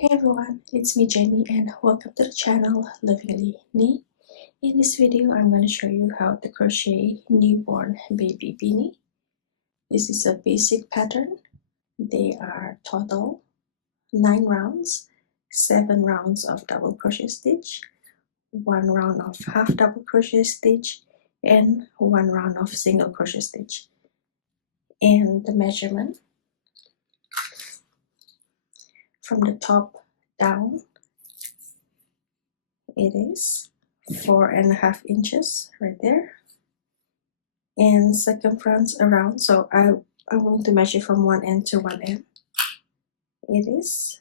Hey everyone, it's me Jenny and welcome to the channel Lovingly Knee. In this video, I'm going to show you how to crochet newborn baby beanie. This is a basic pattern. They are total 9 rounds, 7 rounds of double crochet stitch, 1 round of half double crochet stitch, and 1 round of single crochet stitch. And the measurement from the top down, it is 4.5 inches right there, and circumference around, so I'm going to measure from one end to one end. It is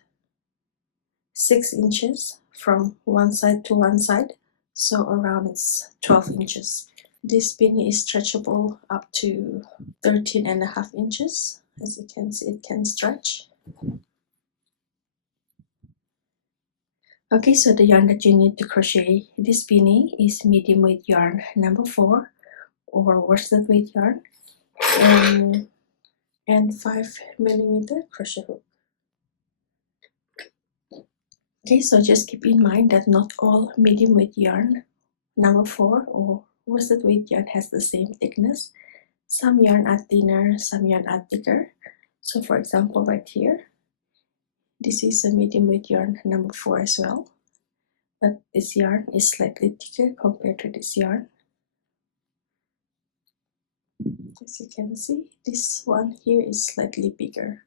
6 inches from one side to one side, so around it's 12 inches. This beanie is stretchable up to 13.5 inches. As you can see, it can stretch. Okay, so the yarn that you need to crochet this beanie is medium weight yarn number 4 or worsted weight yarn, and 5mm crochet hook. Okay, so just keep in mind that not all medium weight yarn number 4 or worsted weight yarn has the same thickness. Some yarn are thinner, some yarn are thicker. So for example, right here, this is a medium weight yarn number 4 as well, but this yarn is slightly thicker compared to this yarn. As you can see, this one here is slightly bigger.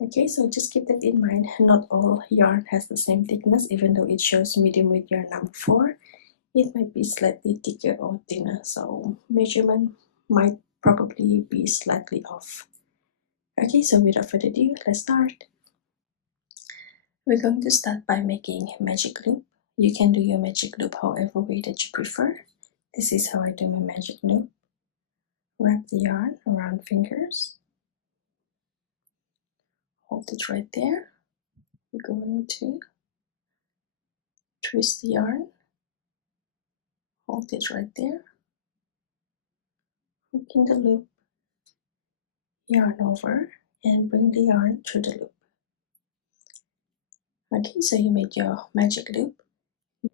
Okay, so just keep that in mind. Not all yarn has the same thickness, even though it shows medium weight yarn number 4. It might be slightly thicker or thinner, so measurement might probably be slightly off. Okay, so without further ado, let's start. We're going to start by making magic loop. You can do your magic loop however way that you prefer. This is how I do my magic loop. Wrap the yarn around fingers. Hold it right there. We're going to twist the yarn. Hold it right there. Hook in the loop, yarn over, and bring the yarn through the loop. Okay, so you made your magic loop.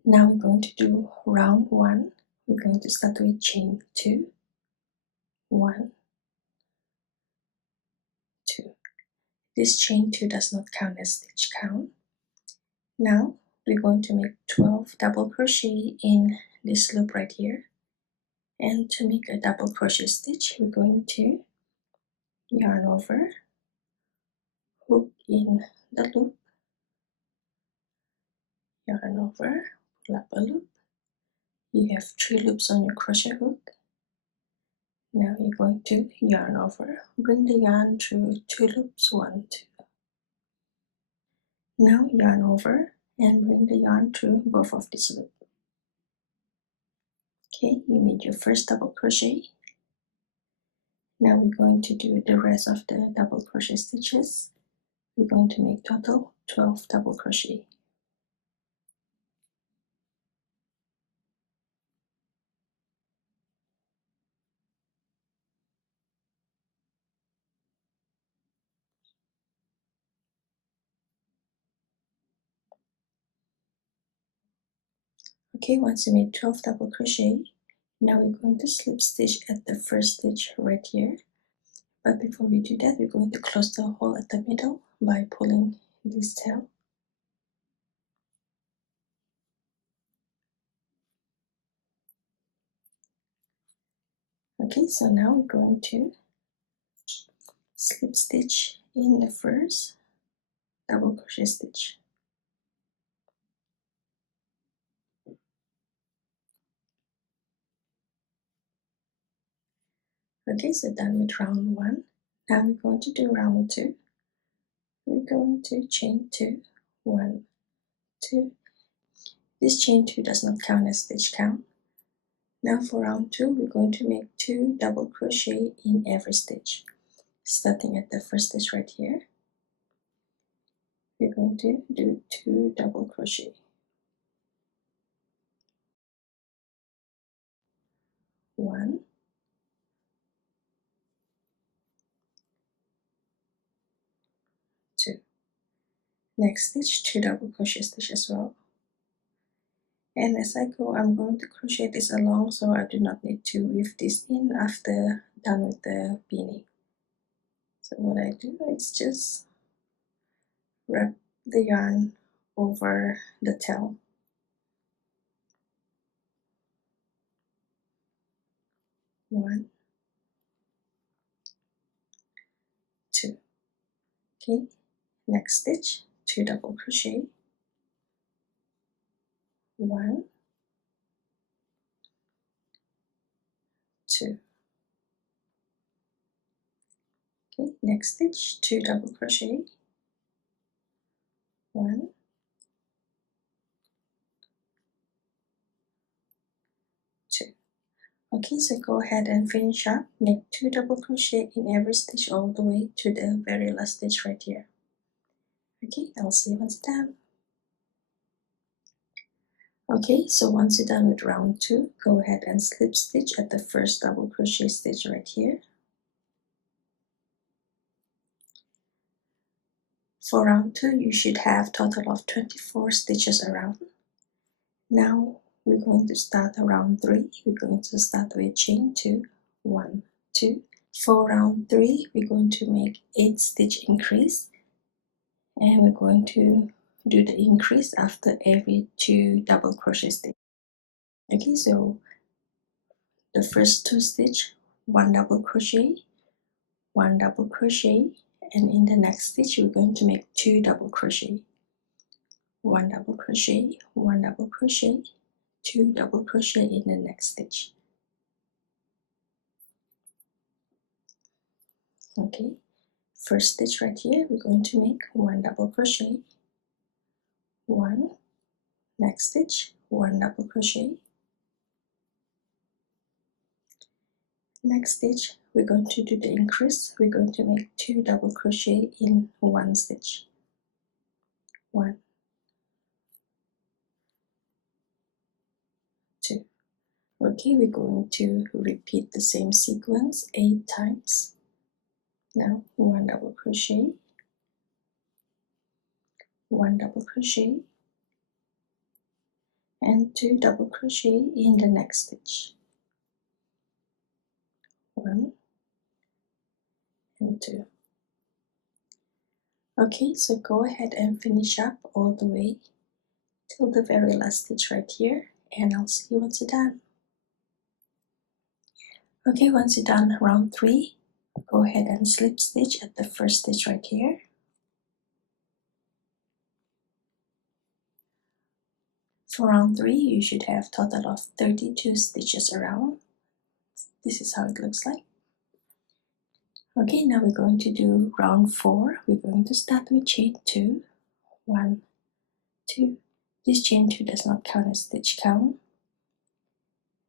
Now we're going to do round 1. We're going to start with chain 2, 1, 2. This chain 2 does not count as stitch count. Now we're going to make 12 double crochet in this loop right here. And to make a double crochet stitch, we're going to yarn over, hook in the loop, yarn over, pull up a loop. You have 3 loops on your crochet hook. Now you're going to yarn over, bring the yarn through 2 loops, 1, 2. Now yarn over and bring the yarn through both of these loops. Okay, you made your first double crochet. Now we're going to do the rest of the double crochet stitches. We're going to make total 12 double crochet. Okay, once you made 12 double crochet, now we're going to slip stitch at the first stitch right here. But before we do that, we're going to close the hole at the middle by pulling this tail. Okay, so now we're going to slip stitch in the first double crochet stitch. Okay, so done with round 1. Now we're going to do round 2. We're going to chain 2, 1, 2. This chain 2 does not count as stitch count. Now for round 2, we're going to make 2 double crochet in every stitch. Starting at the first stitch right here, we're going to do 2 double crochet. 1, 2. next stitch 2 double crochet stitch as well. And as I go, I'm going to crochet this along so I do not need to weave this in after done with the beanie. So what I do is just wrap the yarn over the tail. One, two. Okay, next stitch 2 double crochet. 1, 2. Okay, next stitch 2 double crochet. 1, 2. Okay, so go ahead and finish up. Make 2 double crochet in every stitch all the way to the very last stitch right here. Okay, I'll see you once done. Okay, so once you're done with round 2, go ahead and slip stitch at the first double crochet stitch right here. For round 2, you should have a total of 24 stitches around. Now we're going to start round 3. We're going to start with chain 2, 1, 2. For round 3, we're going to make 8 stitch increase, and we're going to do the increase after every 2 double crochet stitch. Okay, so the first 2 stitch, 1 double crochet, 1 double crochet, and in the next stitch we're going to make 2 double crochet, 1 double crochet, 1 double crochet, 2 double crochet in the next stitch. Okay, first stitch right here, we're going to make 1 double crochet, 1, next stitch 1 double crochet, next stitch we're going to do the increase. We're going to make 2 double crochet in 1 stitch, 1, 2. Okay, we're going to repeat the same sequence 8 times. Now 1 double crochet, 1 double crochet, and 2 double crochet in the next stitch, 1 and 2. Okay, so go ahead and finish up all the way till the very last stitch right here, and I'll see you once you're done. Okay, once you're done round 3, go ahead and slip stitch at the first stitch right here. For round 3, you should have a total of 32 stitches around. This is how it looks like. Okay, now we're going to do round 4. We're going to start with chain 2, 1, 2. This chain 2 does not count as stitch count.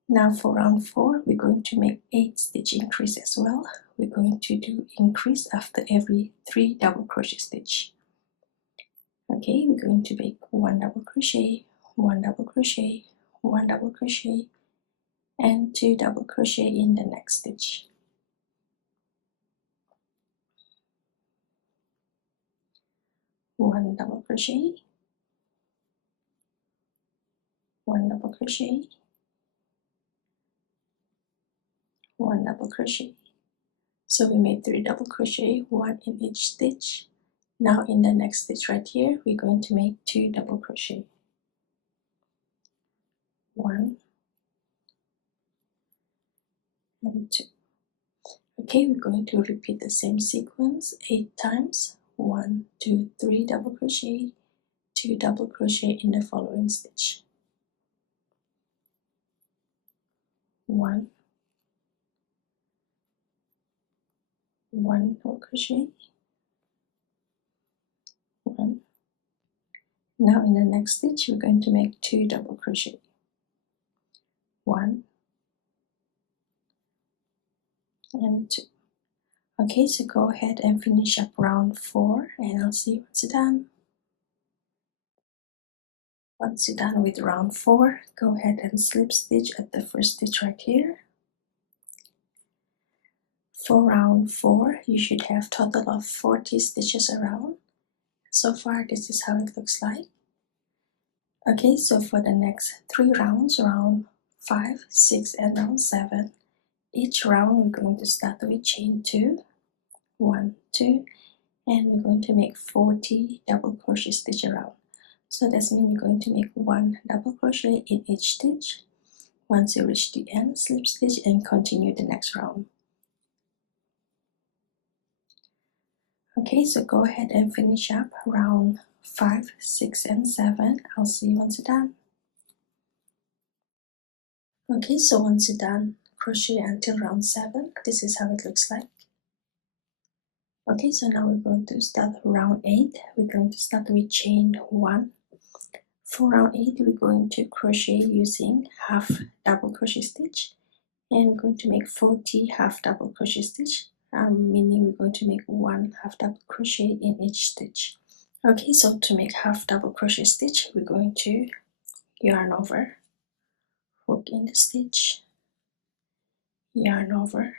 Now for round 4, we're going to make 8 stitch increase as well. We're going to do increase after every 3 double crochet stitch. Okay, we're going to make 1 double crochet, 1 double crochet, 1 double crochet, and 2 double crochet in the next stitch. 1 double crochet, 1 double crochet, 1 double crochet. So we made 3 double crochet, 1 in each stitch. Now in the next stitch right here, we're going to make 2 double crochet, 1 and 2. Okay, we're going to repeat the same sequence 8 times. 1, 2, 3 double crochet, 2 double crochet in the following stitch, 1, 1 double crochet, 1. Now in the next stitch we're going to make 2 double crochet, 1 and 2. Okay, so go ahead and finish up round 4, and I'll see you once you're done. Once you're done with round 4, go ahead and slip stitch at the first stitch right here. For round 4, you should have a total of 40 stitches around. So far this is how it looks like. Okay, so for the next 3 rounds, round 5, 6 and round 7, each round we're going to start with chain 2, 1, 2, and we're going to make 40 double crochet stitch around. So that means you're going to make 1 double crochet in each stitch. Once you reach the end, slip stitch and continue the next round. Okay, so go ahead and finish up round 5, 6 and 7. I'll see you once you're done. Okay, so once you're done, crochet until round 7. This is how it looks like. Okay, so now we're going to start round 8. We're going to start with chain 1. For round 8, we're going to crochet using half double crochet stitch, and we're going to make 40 half double crochet stitch, meaning we're going to make 1 half double crochet in each stitch. Okay, so to make half double crochet stitch, we're going to yarn over, hook in the stitch, yarn over,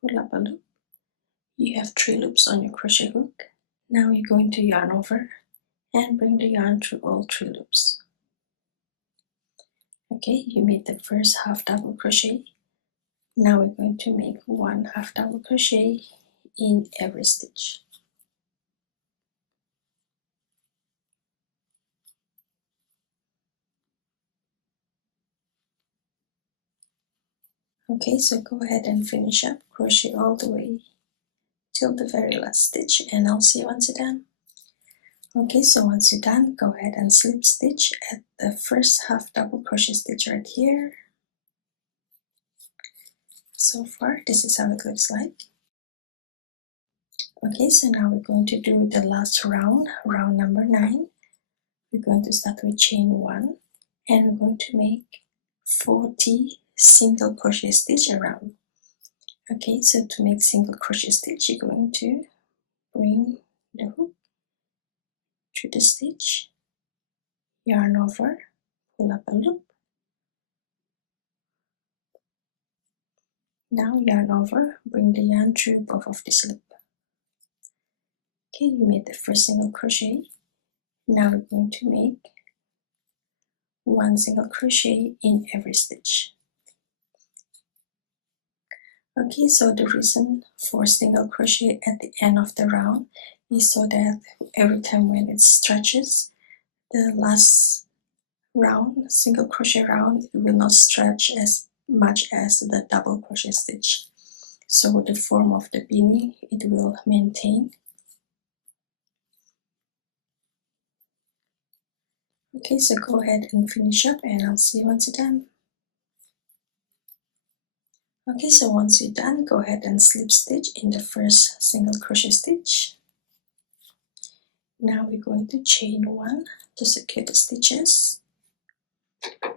pull up a loop. You have 3 loops on your crochet hook. Now you're going to yarn over and bring the yarn through all 3 loops. Okay, you made the first half double crochet. Now we're going to make 1 half double crochet in every stitch. Okay, so go ahead and finish up, crochet all the way till the very last stitch, and I'll see you once you're done. Okay, so once you're done, go ahead and slip stitch at the first half double crochet stitch right here. So far, this is how it looks like. Okay, so now we're going to do the last round, round number 9. We're going to start with chain 1, and we're going to make 40 single crochet stitch around. Okay, so to make single crochet stitch, you're going to bring the hook through the stitch, yarn over, pull up a loop. Now yarn over, bring the yarn through both of this loop. Okay, you made the first single crochet. Now we're going to make 1 single crochet in every stitch. Okay, so the reason for single crochet at the end of the round is so that every time when it stretches, the last round, single crochet round, it will not stretch as much as the double crochet stitch. So the form of the beanie, it will maintain. Okay, so go ahead and finish up, and I'll see you once you're done. Okay, so once you're done, go ahead and slip stitch in the first single crochet stitch. Now we're going to chain 1 to secure the stitches. I'm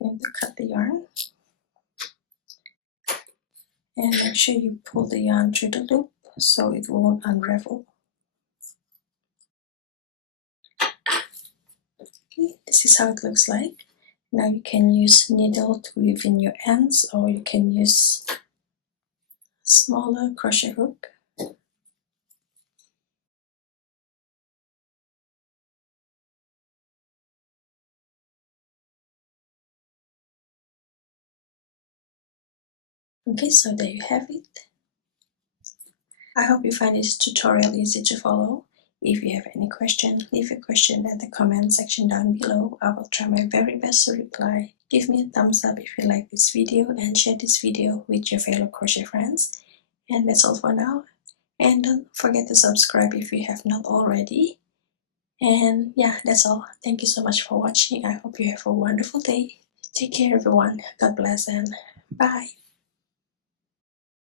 going to cut the yarn, and make sure you pull the yarn through the loop so it won't unravel. Okay, this is how it looks like. Now you can use needle to weave in your ends, or you can use smaller crochet hook. Okay, so there you have it. I hope you find this tutorial easy to follow. If you have any question, leave a question at the comment section down below. I will try my very best to reply. Give me a thumbs up if you like this video, and share this video with your fellow crochet friends. And that's all for now. And don't forget to subscribe if you have not already. And yeah, that's all. Thank you so much for watching. I hope you have a wonderful day. Take care everyone. God bless and bye.